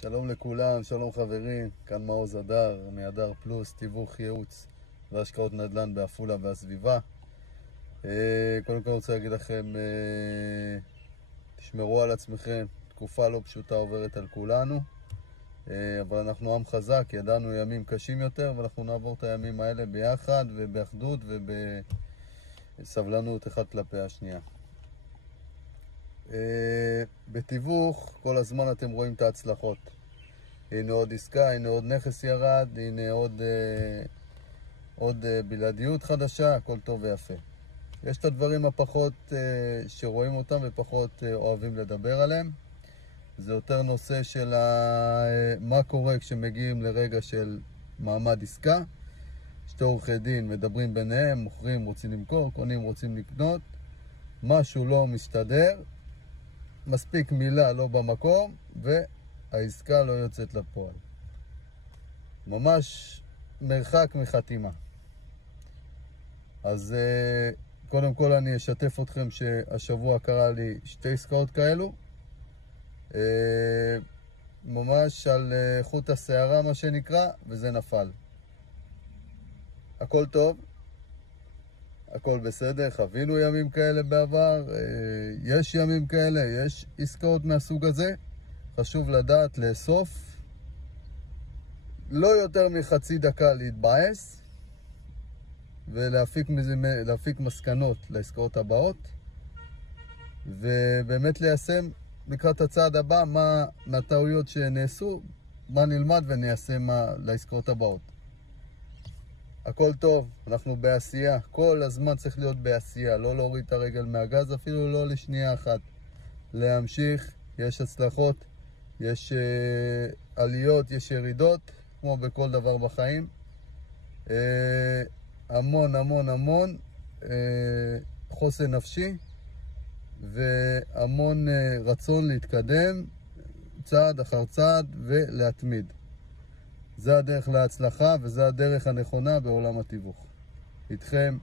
שלום לכולם, שלום חברים, כאן מעוז הדר, מהדר פלוס, תיווך ייעוץ והשקעות נדל"ן בעפולה והסביבה. קודם כל רוצה להגיד לכם, תשמרו על עצמכם, תקופה לא פשוטה עוברת על כולנו, אבל אנחנו עם חזק, ידענו ימים קשים יותר, ואנחנו נעבור את הימים האלה ביחד ובאחדות ובסבלנות אחד כלפי השנייה. בתיווך כל הזמן אתם רואים את ההצלחות. הנה עוד עסקה, הנה עוד נכס ירד, הנה עוד בלעדיות חדשה, הכל טוב ויפה. יש את הדברים הפחות שרואים אותם ופחות אוהבים לדבר עליהם. זה יותר נושא של מה קורה כשמגיעים לרגע של מעמד עסקה. שתי עורכי דין מדברים ביניהם, מוכרים רוצים למכור, קונים רוצים לקנות, משהו לא מסתדר, מספיק מילה לא במקום והעסקה לא יוצאת לפועל. ממש מרחק מחתימה. אז קודם כל אני אשתף אתכם שהשבוע קרה לי שתי עסקאות כאלו. ממש על חוט השערה מה שנקרא, וזה נפל. הכל טוב, הכל בסדר, חווינו ימים כאלה בעבר, יש ימים כאלה, יש עסקאות מהסוג הזה. חשוב לדעת לאסוף, לא יותר מחצי דקה להתבאס, ולהפיק מסקנות לעסקאות הבאות, ובאמת ליישם לקראת הצעד הבא מהטעויות שנעשו, מה נלמד וניישם לעסקאות הבאות. הכל טוב, אנחנו בעשייה, כל הזמן צריך להיות בעשייה, לא להוריד את הרגל מהגז, אפילו לא לשנייה אחת. להמשיך, יש הצלחות, יש עליות, יש ירידות, כמו בכל דבר בחיים. המון המון המון חוסן נפשי, והמון רצון להתקדם צעד אחר צעד ולהתמיד. זה הדרך להצלחה וזה הדרך הנכונה בעולם התיווך. איתכם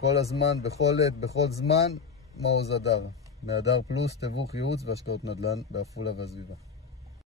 כל הזמן, בכל עת, בכל זמן, מעוז הדר. מהדר פלוס, תיווך ייעוץ והשקעות נדל"ן בעפולה והסביבה.